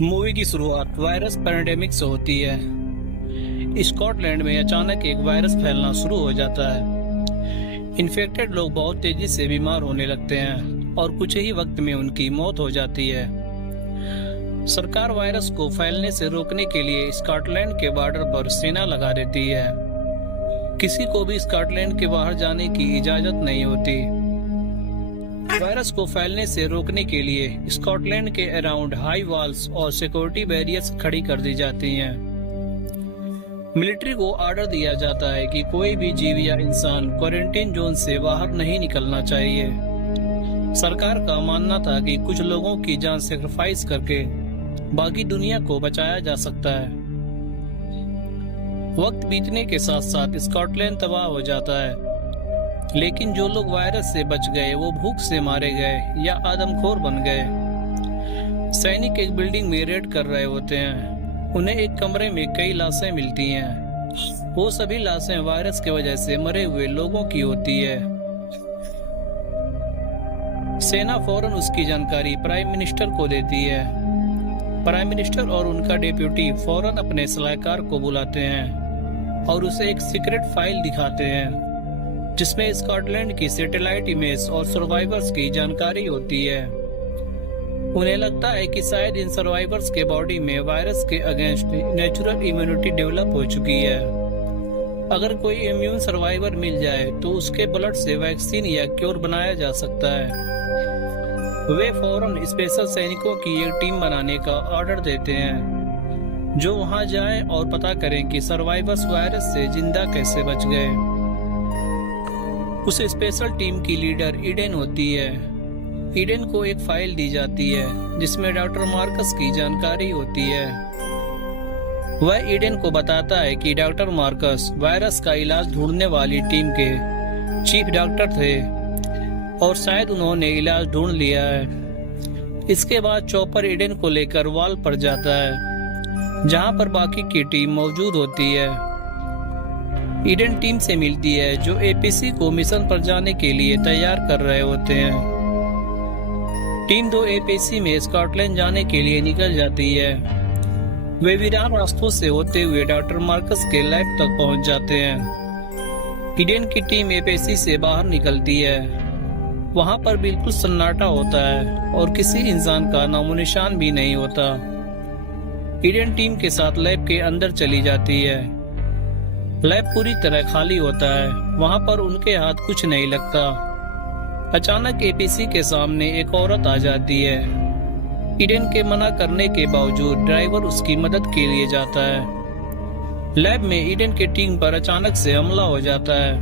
Movie की शुरुआत virus pandemic से होती है। स्कॉटलैंड में अचानक एक वायरस फैलना शुरू हो जाता है। इन्फेक्टेड लोग बहुत तेजी से बीमार होने लगते हैं और कुछ ही वक्त में उनकी मौत हो जाती है। सरकार वायरस को फैलने से रोकने के लिए स्कॉटलैंड के बॉर्डर पर सेना लगा देती है। किसी को भी स्कॉटलैंड के बाहर जाने की इजाजत नहीं होती। वायरस को फैलने से रोकने के लिए स्कॉटलैंड के अराउंड हाई वॉल्स और सिक्योरिटी बैरियर्स खड़ी कर दी जाती हैं। मिलिट्री को ऑर्डर दिया जाता है कि कोई भी जीव या इंसान क्वारंटीन जोन से बाहर नहीं निकलना चाहिए। सरकार का मानना था कि कुछ लोगों की जान सैक्रिफाइस करके बाकी दुनिया को बचाया जा सकता है। वक्त बीतने के साथ साथ स्कॉटलैंड तबाह हो जाता है, लेकिन जो लोग वायरस से बच गए वो भूख से मारे गए या आदमखोर बन गए। सैनिक एक बिल्डिंग में रेड कर रहे होते हैं। उन्हें एक कमरे में कई लाशें मिलती हैं। वो सभी लाशें वायरस की वजह से मरे हुए लोगों की होती है। सेना फौरन उसकी जानकारी प्राइम मिनिस्टर को देती है। प्राइम मिनिस्टर और उनका डेप्यूटी फौरन अपने सलाहकार को बुलाते हैं और उसे एक सीक्रेट फाइल दिखाते हैं जिसमें स्कॉटलैंड की सैटेलाइट इमेज और सर्वाइवर्स की जानकारी होती है। उन्हें लगता है कि शायद इन सर्वाइवर्स के बॉडी में वायरस के अगेंस्ट नेचुरल इम्यूनिटी डेवलप हो चुकी है। अगर कोई इम्यून सर्वाइवर मिल जाए तो उसके ब्लड से वैक्सीन या क्योर बनाया जा सकता है। वे फौरन स्पेशल सैनिकों की एक टीम बनाने का ऑर्डर देते हैं जो वहां जाएं और पता करें कि सर्वाइवर्स वायरस से जिंदा कैसे बच गए। उस स्पेशल टीम की लीडर ईडेन होती है। ईडेन को एक फाइल दी जाती है जिसमें डॉक्टर मार्कस की जानकारी होती है। वह ईडेन को बताता है कि डॉक्टर मार्कस वायरस का इलाज ढूंढने वाली टीम के चीफ डॉक्टर थे और शायद उन्होंने इलाज ढूंढ लिया है। इसके बाद चॉपर ईडेन को लेकर वॉल पर जाता है जहां पर बाकी की टीम मौजूद होती है। ईडेन टीम से मिलती है जो एपीसी को मिशन पर जाने के लिए तैयार कर रहे होते हैं। टीम 2 एपीसी में स्कॉटलैंड जाने के लिए निकल जाती है। वे वीरान रास्तों से होते हुए डॉक्टर मार्कस के लैब तक पहुंच जाते हैं। ईडेन की टीम एपीसी से बाहर निकलती है। वहां पर बिल्कुल सन्नाटा होता है और किसी इंसान का नामोनिशान भी नहीं होता। ईडेन टीम के साथ लैब के अंदर चली जाती है। लैब पूरी तरह खाली होता है। वहां पर उनके हाथ कुछ नहीं लगता। अचानक एपीसी के सामने एक औरत आ जाती है। ईडेन के मना करने के बावजूद ड्राइवर उसकी मदद के लिए जाता है। लैब में ईडेन के टीम पर अचानक से हमला हो जाता है।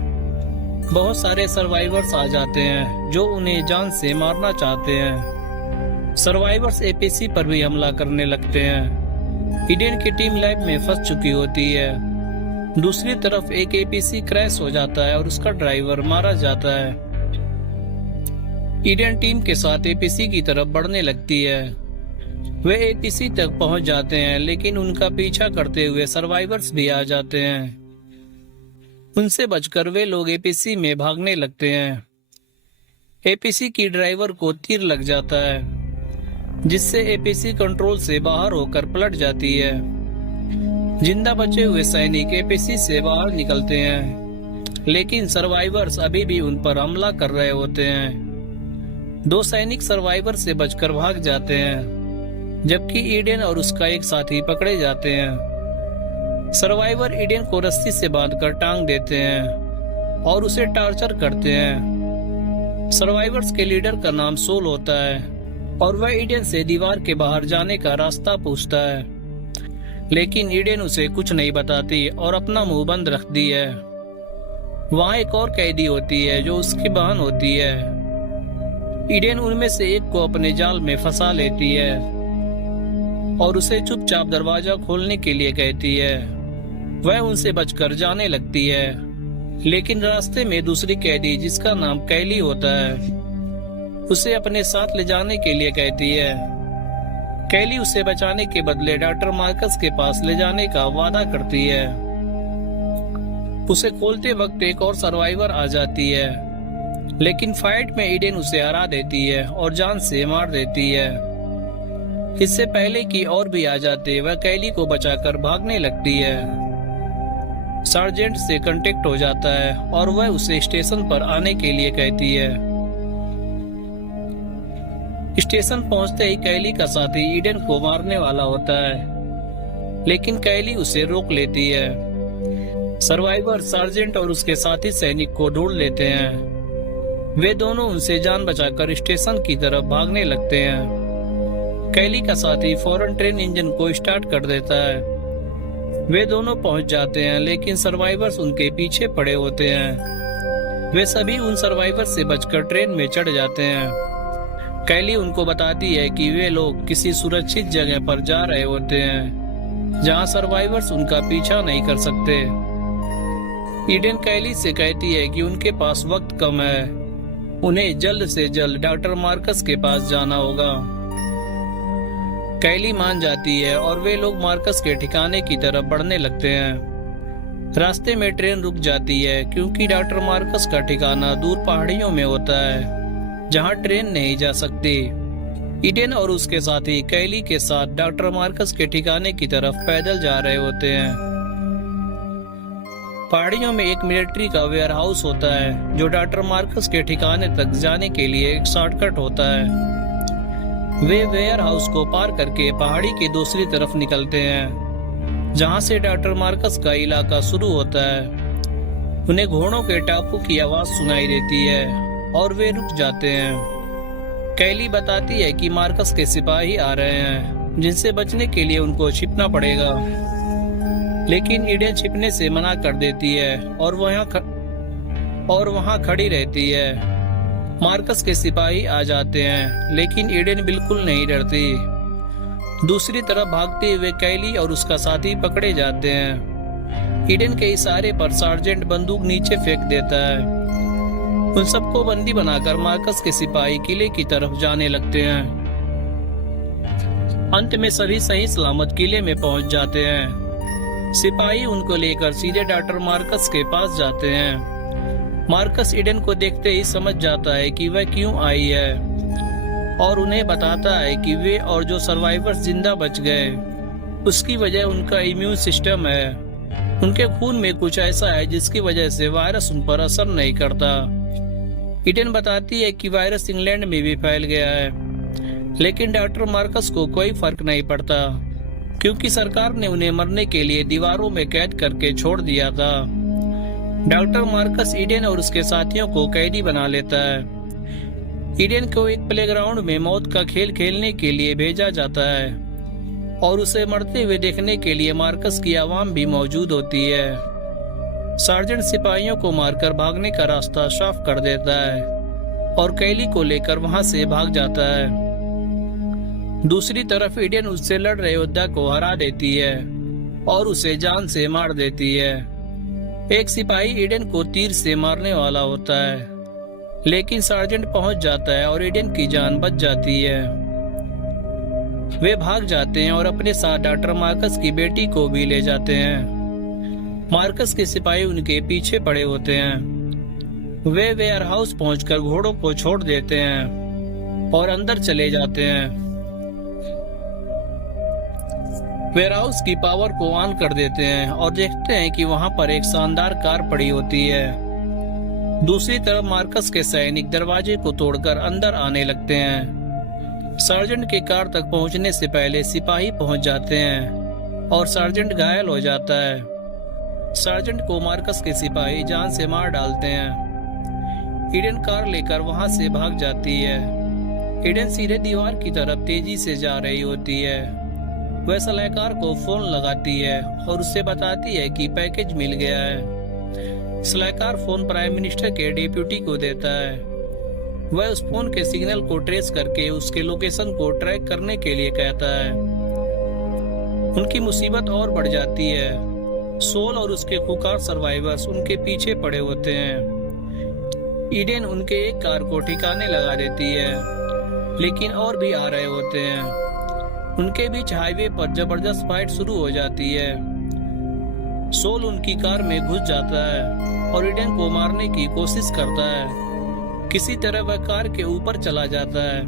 बहुत सारे सर्वाइवर्स आ जाते हैं जो उन्हें जान से मारना चाहते हैं। सर्वाइवर्स एपीसी पर भी हमला करने लगते हैं। ईडेन की टीम लैब में फंस चुकी होती है। दूसरी तरफ एक एपीसी क्रैश हो जाता है और उसका ड्राइवर मारा जाता है। ईडेन टीम के साथ एपीसी की तरफ बढ़ने लगती है। वे एपीसी तक पहुंच जाते हैं, लेकिन उनका पीछा करते हुए सर्वाइवर्स भी आ जाते हैं। उनसे बचकर वे लोग एपीसी में भागने लगते हैं। एपीसी की ड्राइवर को तीर लग जाता है जिससे एपीसी कंट्रोल से बाहर होकर पलट जाती है। जिंदा बचे हुए सैनिक एपीसी से बाहर निकलते हैं, लेकिन सर्वाइवर्स अभी भी उन पर हमला कर रहे होते हैं। 2 सैनिक सर्वाइवर से बचकर भाग जाते हैं, जबकि ईडेन और उसका एक साथी पकड़े जाते हैं। सर्वाइवर ईडेन को रस्सी से बांधकर टांग देते हैं और उसे टॉर्चर करते हैं। सर्वाइवर्स के लीडर का नाम सोल होता है और वह ईडेन से दीवार के बाहर जाने का रास्ता पूछता है, लेकिन ईडेन उसे कुछ नहीं बताती और अपना मुंह बंद रखती है। वहां एक और कैदी होती है जो उसकी बहन होती है। ईडेन उनमें से एक को अपने जाल में फंसा लेती है और उसे चुपचाप दरवाजा खोलने के लिए कहती है। वह उनसे बचकर जाने लगती है, लेकिन रास्ते में दूसरी कैदी जिसका नाम कैली होता है उसे अपने साथ ले जाने के लिए कहती है। कैली उसे बचाने के बदले डॉक्टर मार्कस के पास ले जाने का वादा करती है। उसे खोलते वक्त एक और सर्वाइवर आ जाती है, लेकिन फाइट में ईडेन उसे हरा देती है और जान से मार देती है। इससे पहले कि और भी आ जाते, वह कैली को बचाकर भागने लगती है। सार्जेंट से कांटेक्ट हो जाता है और वह उसे स्टेशन पर आने के लिए कहती है। स्टेशन पहुंचते ही कैली का साथी ईडन को मारने वाला होता है, लेकिन कैली उसे रोक लेती है। सर्वाइवर सार्जेंट और उसके साथी सैनिक को ढूंढ लेते हैं। वे दोनों उनसे जान बचाकर स्टेशन की तरफ भागने लगते हैं। कैली का साथी फौरन ट्रेन इंजन को स्टार्ट कर देता है। वे दोनों पहुंच जाते हैं, लेकिन सर्वाइवर्स उनके पीछे पड़े होते हैं। वे सभी उन सर्वाइवर से बचकर ट्रेन में चढ़ जाते हैं। कैली उनको बताती है कि वे लोग किसी सुरक्षित जगह पर जा रहे होते हैं, जहां सर्वाइवर्स उनका पीछा नहीं कर सकते। ईडन कैली से कहती है कि उनके पास वक्त कम है, उन्हें जल्द से जल्द डॉक्टर मार्कस के पास जाना होगा। कैली मान जाती है और वे लोग मार्कस के ठिकाने की तरफ बढ़ने लगते हैं। रास्ते में ट्रेन रुक जाती है क्योंकि डॉक्टर मार्कस का ठिकाना दूर पहाड़ियों में होता है, जहां ट्रेन नहीं जा सकती। ईडन और उसके साथी कैली के साथ डॉक्टर मार्कस के ठिकाने की तरफ पैदल जा रहे होते हैं। पहाड़ियों में एक मिलिट्री का वेयर हाउस होता है, जो डॉक्टर मार्कस के ठिकाने तक जाने के लिए एक शॉर्टकट होता है। वे वेयर हाउस को पार करके पहाड़ी की दूसरी तरफ निकलते हैं, जहां से डॉक्टर मार्कस का इलाका शुरू होता है। उन्हें घोड़ों के टापू की आवाज सुनाई देती है और वे रुक जाते हैं। कैली बताती है कि मार्कस के सिपाही आ रहे हैं, जिनसे बचने के लिए उनको छिपना पड़ेगा, लेकिन ईडन छिपने से मना कर देती है और वहां खड़ी रहती है। मार्कस के सिपाही आ जाते हैं, लेकिन ईडन बिल्कुल नहीं डरती। दूसरी तरफ भागते हुए कैली और उसका साथी पकड़े जाते हैं। ईडन के इशारे पर सार्जेंट बंदूक नीचे फेंक देता है। उन सबको बंदी बनाकर मार्कस के सिपाही किले की तरफ जाने लगते हैं। अंत में सभी सही सलामत किले में पहुंच जाते हैं। सिपाही उनको लेकर सीधे डॉक्टर मार्कस के पास जाते हैं। मार्कस ईडन को देखते ही समझ जाता है कि वह क्यों आई है और उन्हें बताता है कि वे और जो सर्वाइवर्स जिंदा बच गए, उसकी वजह उनका इम्यून सिस्टम है। उनके खून में कुछ ऐसा है जिसकी वजह से वायरस उन पर असर नहीं करता। ईडन बताती है कि वायरस इंग्लैंड में भी फैल गया है, लेकिन डॉक्टर मार्कस को कोई फर्क नहीं पड़ता, क्योंकि सरकार ने उन्हें मरने के लिए दीवारों में कैद करके छोड़ दिया था। डॉक्टर मार्कस ईडन और उसके साथियों को कैदी बना लेता है। ईडन को एक प्लेग्राउंड में मौत का खेल खेलने के लिए भेजा जाता है और उसे मरते हुए देखने के लिए मार्कस की आवाम भी मौजूद होती है। सार्जेंट सिपाहियों को मारकर भागने का रास्ता साफ कर देता है और कैली को लेकर वहां से भाग जाता है। दूसरी तरफ ईडन उससे लड़ रहे योद्धा को हरा देती है और उसे जान से मार देती है। एक सिपाही ईडन को तीर से मारने वाला होता है, लेकिन सार्जेंट पहुंच जाता है और ईडन की जान बच जाती है। वे भाग जाते हैं और अपने साथ डॉक्टर मार्कस की बेटी को भी ले जाते हैं। मार्कस के सिपाही उनके पीछे पड़े होते हैं। वे वेयर हाउस पहुंचकर घोड़ों को छोड़ देते हैं और अंदर चले जाते हैं। वेयरहाउस की पावर को ऑन कर देते हैं और देखते हैं कि वहां पर एक शानदार कार पड़ी होती है। दूसरी तरफ मार्कस के सैनिक दरवाजे को तोड़कर अंदर आने लगते हैं। सार्जेंट की कार तक पहुंचने से पहले सिपाही पहुंच जाते हैं और सार्जेंट घायल हो जाता है। सार्जेंट को मार्कस के सिपाही जान से मार डालते हैं। ईडन कार लेकर वहां से भाग जाती है। ईडन सीधे दीवार की तरफ तेजी से जा रही होती है। वह सलाहकार को फोन लगाती है और उससे बताती है कि पैकेज मिल गया है। सलाहकार फोन प्राइम मिनिस्टर के डिप्यूटी को देता है। वह उस फोन के सिग्नल को ट्रेस करके उसके लोकेशन को ट्रैक करने के लिए कहता है। उनकी मुसीबत और बढ़ जाती है। सोल और उसके खुकार सर्वाइवर्स उनके पीछे पड़े होते हैं। ईडन उनके एक कार को ठिकाने लगा देती है, लेकिन और भी आ रहे होते हैं। उनके बीच हाईवे पर जबरदस्त फाइट शुरू हो जाती है। सोल उनकी कार में घुस जाता है और ईडन को मारने की कोशिश करता है। किसी तरह वह कार के ऊपर चला जाता है।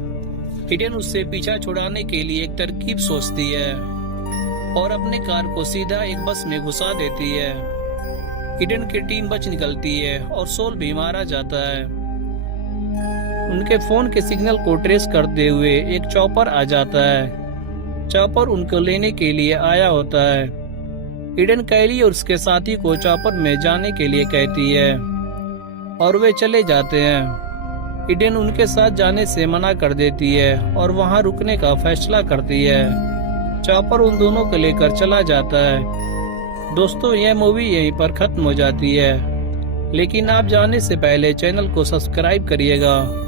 ईडन उससे पीछा छुड़ाने के लिए एक तरकीब सोचती है और अपने कार को सीधा एक बस में घुसा देती है। ईडन की टीम बच निकलती है और सोल भी मारा जाता है। उनके फोन के सिग्नल को ट्रेस करते हुए एक चॉपर आ जाता है। चॉपर उनको लेने के लिए आया होता है। ईडन कैली और उसके साथी को चॉपर में जाने के लिए कहती है और वे चले जाते हैं। ईडन उनके साथ जाने से मना कर देती है और वहां रुकने का फैसला करती है। चॉपर उन दोनों को लेकर चला जाता है। दोस्तों, यह मूवी यहीं पर खत्म हो जाती है, लेकिन आप जाने से पहले चैनल को सब्सक्राइब करिएगा।